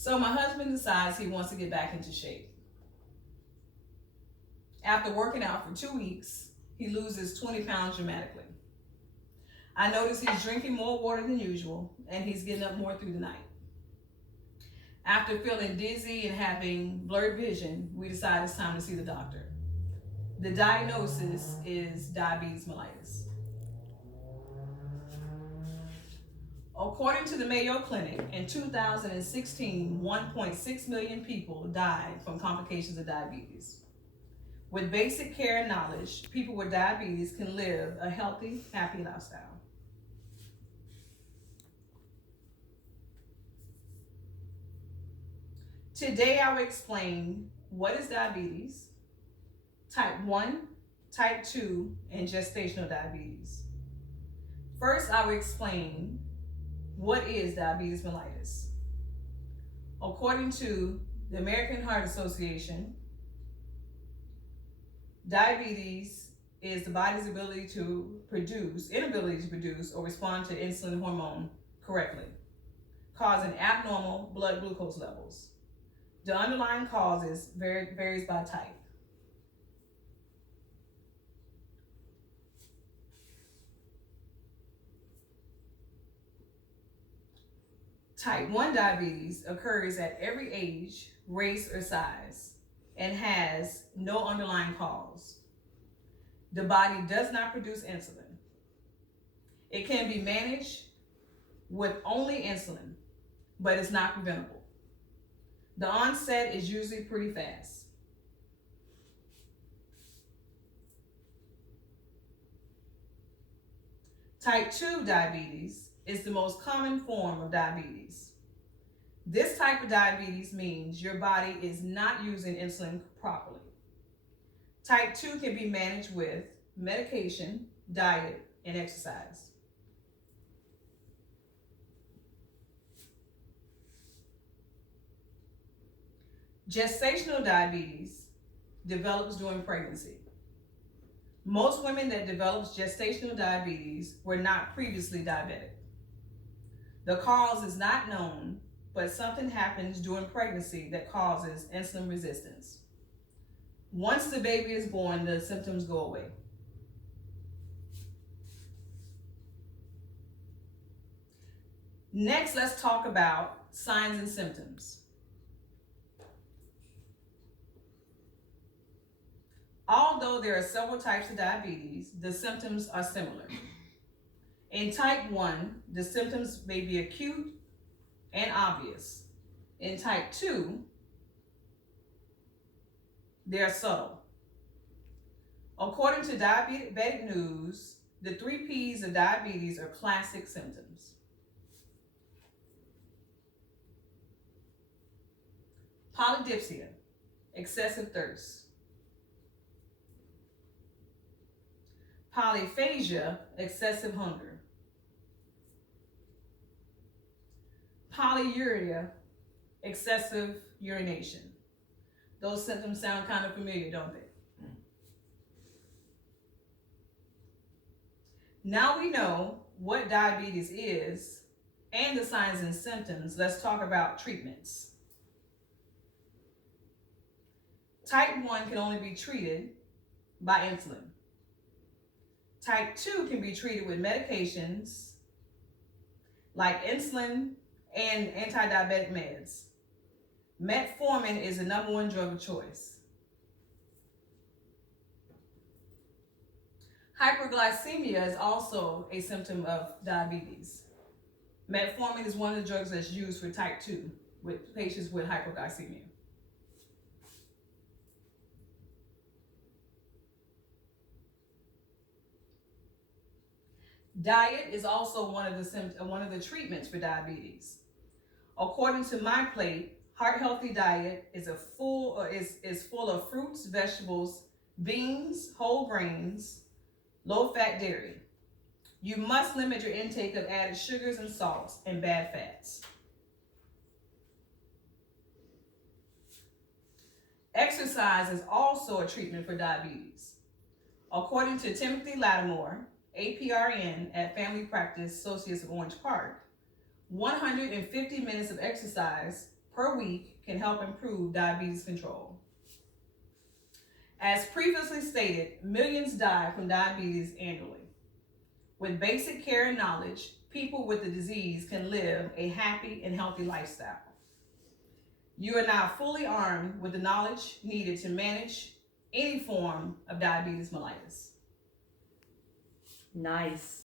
So my husband decides he wants to get back into shape. After working out for 2 weeks, he loses 20 pounds dramatically. I notice he's drinking more water than usual and he's getting up more through the night. After feeling dizzy and having blurred vision, we decide it's time to see the doctor. The diagnosis is diabetes mellitus. According to the Mayo Clinic, in 2016, 1.6 million people died from complications of diabetes. With basic care and knowledge, people with diabetes can live a healthy, happy lifestyle. Today I will explain what is diabetes, type 1, type 2, and gestational diabetes. First, I will explain what is diabetes mellitus. According to the American Heart Association, diabetes is the body's inability to produce or respond to insulin hormone correctly, causing abnormal blood glucose levels. The underlying causes varies by type. Type 1 diabetes occurs at every age, race, or size and has no underlying cause. The body does not produce insulin. It can be managed with only insulin, but it's not preventable. The onset is usually pretty fast. Type 2 diabetes is the most common form of diabetes. This type of diabetes means your body is not using insulin properly. Type 2 can be managed with medication, diet, and exercise. Gestational diabetes develops during pregnancy. Most women that develop gestational diabetes were not previously diabetic. The cause is not known, but something happens during pregnancy that causes insulin resistance. Once the baby is born, the symptoms go away. Next, let's talk about signs and symptoms. Although there are several types of diabetes, the symptoms are similar. In type 1, the symptoms may be acute and obvious. In type 2, they are subtle. According to Diabetic News, the 3 P's of diabetes are classic symptoms. Polydipsia, excessive thirst. Polyphagia, excessive hunger. Polyuria, excessive urination. Those symptoms sound kind of familiar, don't they? Now we know what diabetes is and the signs and symptoms. Let's talk about treatments. Type 1 can only be treated by insulin. Type 2 can be treated with medications like insulin and anti-diabetic meds. Metformin is the #1 drug of choice. Hyperglycemia is also a symptom of diabetes. Metformin is one of the drugs that's used for type 2 with patients with hyperglycemia. Diet is also one of the treatments for diabetes. According to My Plate, Heart Healthy Diet is full of fruits, vegetables, beans, whole grains, low-fat dairy. You must limit your intake of added sugars and salts and bad fats. Exercise is also a treatment for diabetes. According to Timothy Lattimore, APRN at Family Practice Associates of Orange Park, 150 minutes of exercise per week can help improve diabetes control. As previously stated, millions die from diabetes annually. With basic care and knowledge, people with the disease can live a happy and healthy lifestyle. You are now fully armed with the knowledge needed to manage any form of diabetes mellitus. Nice.